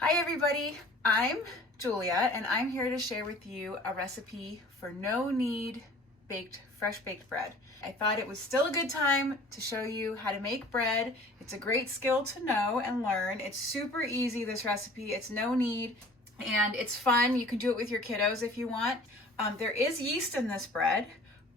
Hi everybody, I'm Julia and I'm here to share with you a recipe for no-knead fresh baked bread. I thought it was still a good time to show you how to make bread. It's a great skill to know and learn. It's super easy, this recipe. It's no knead and it's fun. You can do it with your kiddos if you want. There is yeast in this bread,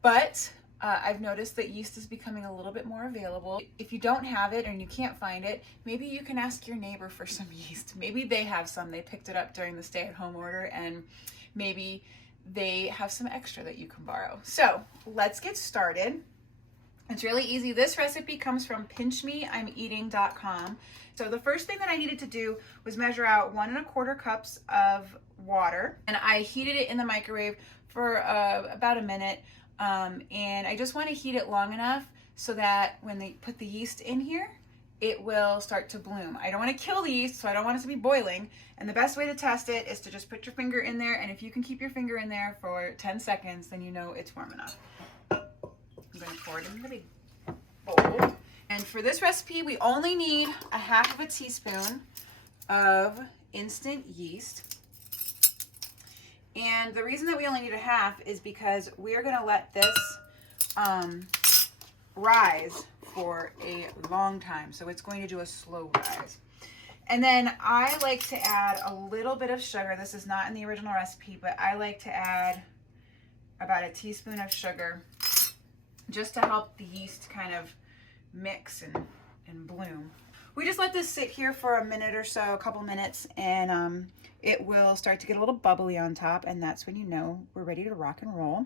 but I've noticed that yeast is becoming a little bit more available. If you don't have it and you can't find it, maybe you can ask your neighbor for some yeast. Maybe they have some. They picked it up during the stay-at-home order and maybe they have some extra that you can borrow. So let's get started. It's really easy. This recipe comes from pinchmei'meating.com. So the first thing that I needed to do was measure out 1 1/4 cups of water, and I heated it in the microwave for about a minute. And I just want to heat it long enough so that when they put the yeast in here, it will start to bloom. I don't want to kill the yeast, so I don't want it to be boiling. And the best way to test it is to just put your finger in there, and if you can keep your finger in there for 10 seconds, then you know it's warm enough. I'm going to pour it in the big bowl. And for this recipe, we only need 1/2 teaspoon of instant yeast. And the reason that we only need 1/2 is because we're going to let this rise for a long time. So it's going to do a slow rise. And then I like to add a little bit of sugar. This is not in the original recipe, but I like to add about 1 teaspoon of sugar just to help the yeast kind of mix and bloom. We just let this sit here for a minute or so, a couple minutes, and it will start to get a little bubbly on top, and that's when you know we're ready to rock and roll.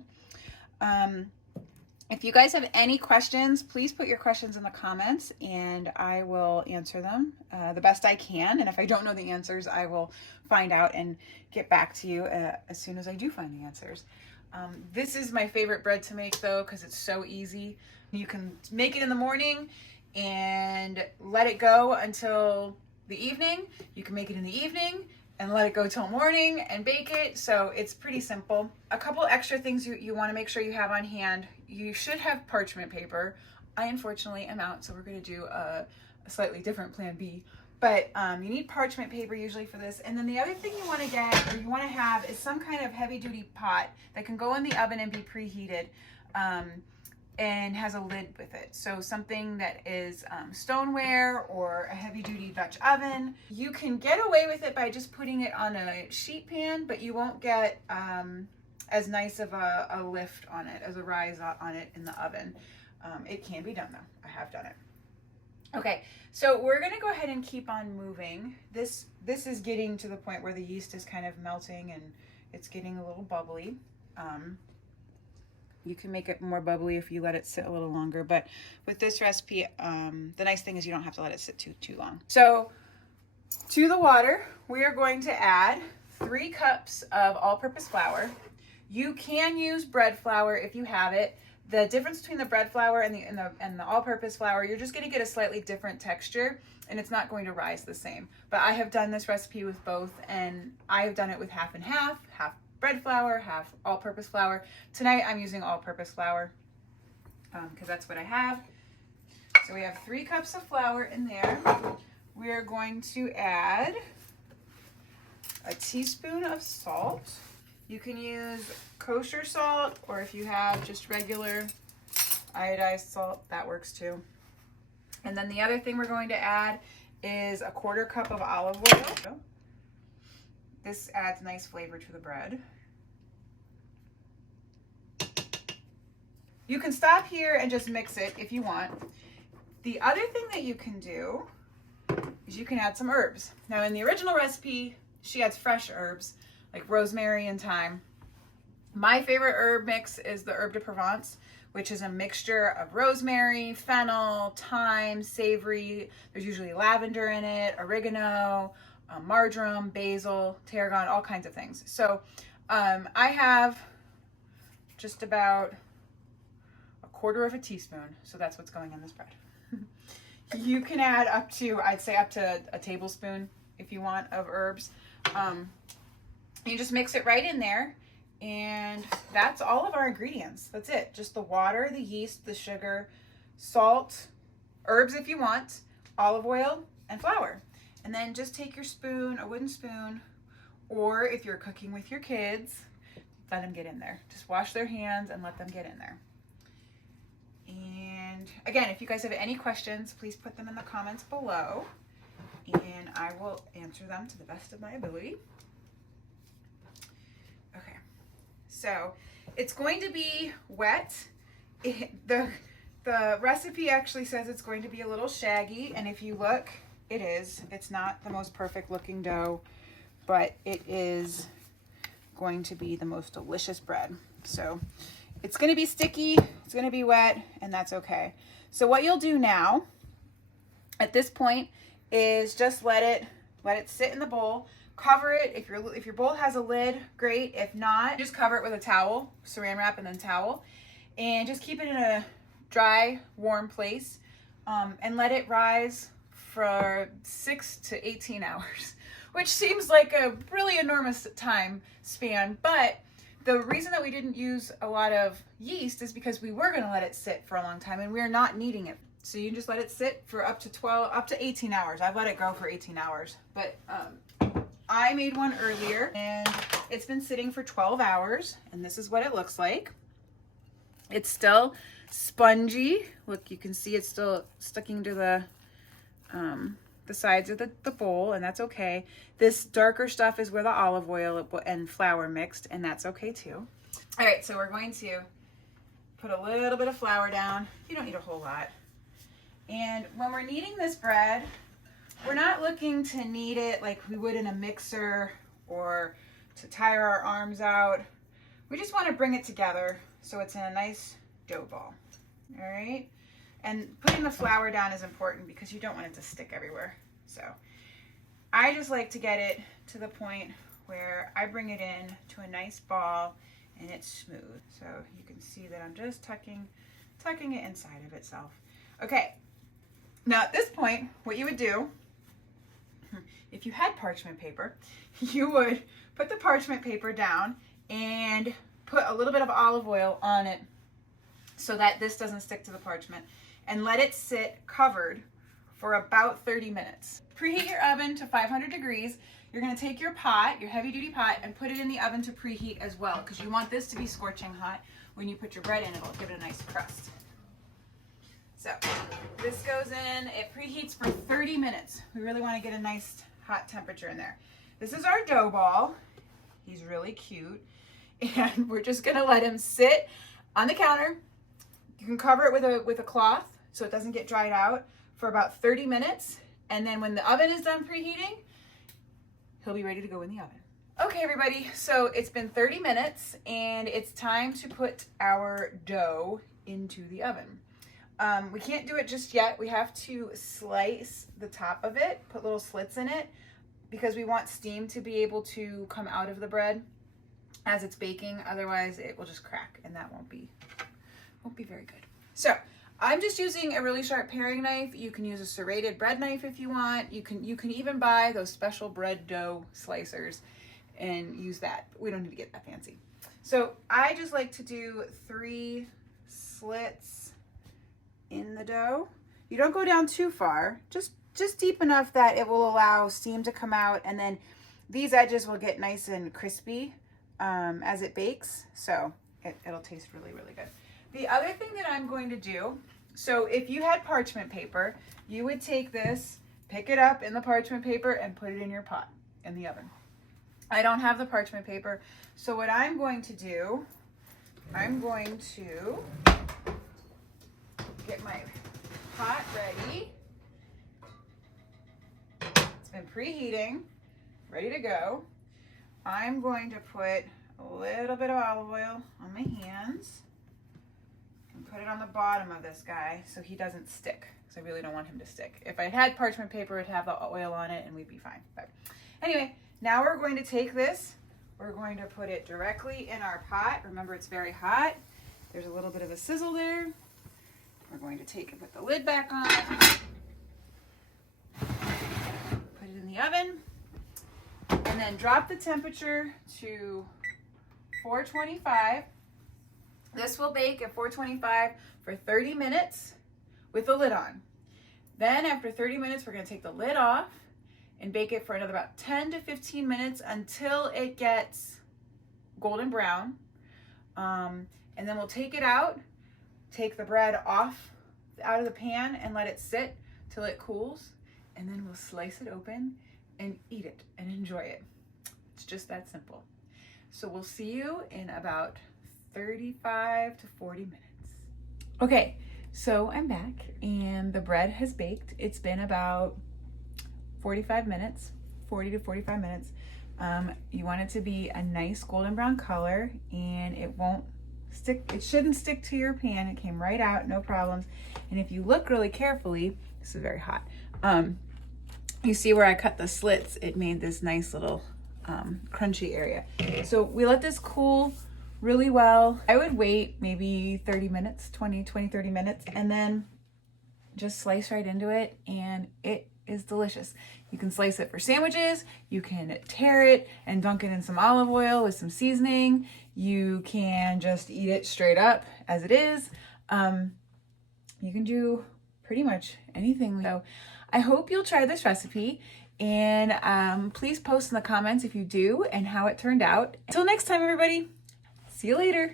If you guys have any questions, please put your questions in the comments and I will answer them the best I can. And if I don't know the answers, I will find out and get back to you as soon as I do find the answers. This is my favorite bread to make though, because it's so easy. You can make it in the morning and let it go until the evening. You can make it in the evening and let it go till morning and bake it. So it's pretty simple. A couple extra things you want to make sure you have on hand. You should have parchment paper. I unfortunately am out, so we're going to do a slightly different plan B. But you need parchment paper usually for this. And then the other thing you want to get, or you want to have, is some kind of heavy duty pot that can go in the oven and be preheated. And has a lid with it. So something that is stoneware or a heavy duty Dutch oven. You can get away with it by just putting it on a sheet pan, but you won't get as nice of a lift on it, as a rise on it in the oven. It can be done though. I have done it. Okay, so we're gonna go ahead and keep on moving. This is getting to the point where the yeast is kind of melting and it's getting a little bubbly. You can make it more bubbly if you let it sit a little longer, but with this recipe, the nice thing is you don't have to let it sit too long. So to the water, we are going to add 3 cups of all-purpose flour. You can use bread flour if you have it. The difference between the bread flour and the all-purpose flour, you're just going to get a slightly different texture, and it's not going to rise the same. But I have done this recipe with both, and I have done it with half and half bread flour, half all-purpose flour. Tonight I'm using all-purpose flour because that's what I have. So we have 3 cups of flour in there. We are going to add 1 teaspoon of salt. You can use kosher salt, or if you have just regular iodized salt, that works too. And then the other thing we're going to add is 1/4 cup of olive oil. This adds nice flavor to the bread. You can stop here and just mix it if you want. The other thing that you can do is you can add some herbs. Now in the original recipe, she adds fresh herbs like rosemary and thyme. My favorite herb mix is the herb de Provence, which is a mixture of rosemary, fennel, thyme, savory. There's usually lavender in it, oregano, marjoram, basil, tarragon, all kinds of things. So I have just about 1/4 teaspoon. So that's what's going in this bread. You can add up to, I'd say up to a tablespoon if you want of herbs. You just mix it right in there. And that's all of our ingredients. That's it. Just the water, the yeast, the sugar, salt, herbs if you want, olive oil, and flour. And then just take your spoon, a wooden spoon, or if you're cooking with your kids, let them get in there. Just wash their hands and let them get in there. And again, if you guys have any questions, please put them in the comments below and I will answer them to the best of my ability. Okay, so it's going to be wet. The recipe actually says it's going to be a little shaggy, and if you look, it is. It's not the most perfect looking dough, but it is going to be the most delicious bread. So it's going to be sticky, it's going to be wet, and that's okay. So what you'll do now at this point is just let it sit in the bowl. Cover it. If your bowl has a lid, great. If not, just cover it with a towel, saran wrap and then towel, and just keep it in a dry, warm place, and let it rise for 6 to 18 hours, which seems like a really enormous time span, but the reason that we didn't use a lot of yeast is because we were going to let it sit for a long time and we're not kneading it. So you just let it sit for up to 18 hours. I've let it go for 18 hours, but I made one earlier and it's been sitting for 12 hours and this is what it looks like. It's still spongy. Look, you can see it's still sticking to the sides of the bowl, and that's okay. This darker stuff is where the olive oil and flour mixed, and that's okay too. All right, so we're going to put a little bit of flour down. You don't need a whole lot. And when we're kneading this bread, we're not looking to knead it like we would in a mixer or to tire our arms out. We just want to bring it together so it's in a nice dough ball. All right. And putting the flour down is important because you don't want it to stick everywhere. So I just like to get it to the point where I bring it in to a nice ball and it's smooth. So you can see that I'm just tucking it inside of itself. Okay. Now at this point, what you would do, if you had parchment paper, you would put the parchment paper down and put a little bit of olive oil on it so that this doesn't stick to the parchment, and let it sit covered for about 30 minutes. Preheat your oven to 500 degrees. You're gonna take your pot, your heavy duty pot, and put it in the oven to preheat as well, because you want this to be scorching hot. When you put your bread in, it'll give it a nice crust. So this goes in, it preheats for 30 minutes. We really wanna get a nice hot temperature in there. This is our dough ball. He's really cute. And we're just gonna let him sit on the counter. You can cover it with a cloth so it doesn't get dried out for about 30 minutes. And then when the oven is done preheating, he'll be ready to go in the oven. Okay, everybody, so it's been 30 minutes and it's time to put our dough into the oven. We can't do it just yet. We have to slice the top of it, put little slits in it, because we want steam to be able to come out of the bread as it's baking. Otherwise it will just crack and that won't be very good. So I'm just using a really sharp paring knife. You can use a serrated bread knife if you want. You can even buy those special bread dough slicers and use that. We don't need to get that fancy. So I just like to do 3 slits in the dough. You don't go down too far, just deep enough that it will allow steam to come out, and then these edges will get nice and crispy as it bakes. So it'll taste really, really good. The other thing that I'm going to do, so if you had parchment paper, you would take this, pick it up in the parchment paper and put it in your pot in the oven. I don't have the parchment paper, so what I'm going to do, I'm going to get my pot ready. It's been preheating, ready to go. I'm going to put a little bit of olive oil on my hands and put it on the bottom of this guy so he doesn't stick, because I really don't want him to stick. If I had parchment paper, it'd have the oil on it and we'd be fine. But anyway, now we're going to take this, we're going to put it directly in our pot. Remember, it's very hot. There's a little bit of a sizzle there. We're going to take and put the lid back on, put it in the oven, and then drop the temperature to 425. This will bake at 425 for 30 minutes with the lid on. Then after 30 minutes, we're going to take the lid off and bake it for another about 10 to 15 minutes until it gets golden brown. And then we'll take it out, take the bread out of the pan and let it sit till it cools. And then we'll slice it open and eat it and enjoy it. It's just that simple. So we'll see you in about 35 to 40 minutes. Okay, so I'm back and the bread has baked. It's been about 45 minutes, 40 to 45 minutes. You want it to be a nice golden brown color, and it won't stick. It shouldn't stick to your pan. It came right out, no problems. And if you look really carefully, this is very hot. You see where I cut the slits, it made this nice little crunchy area. So we let this cool really well. I would wait maybe 30 minutes, 30 minutes, and then just slice right into it, and it is delicious. You can slice it for sandwiches, you can tear it and dunk it in some olive oil with some seasoning. You can just eat it straight up as it is. You can do pretty much anything. So I hope you'll try this recipe, and please post in the comments if you do and how it turned out. Until next time, everybody. See you later.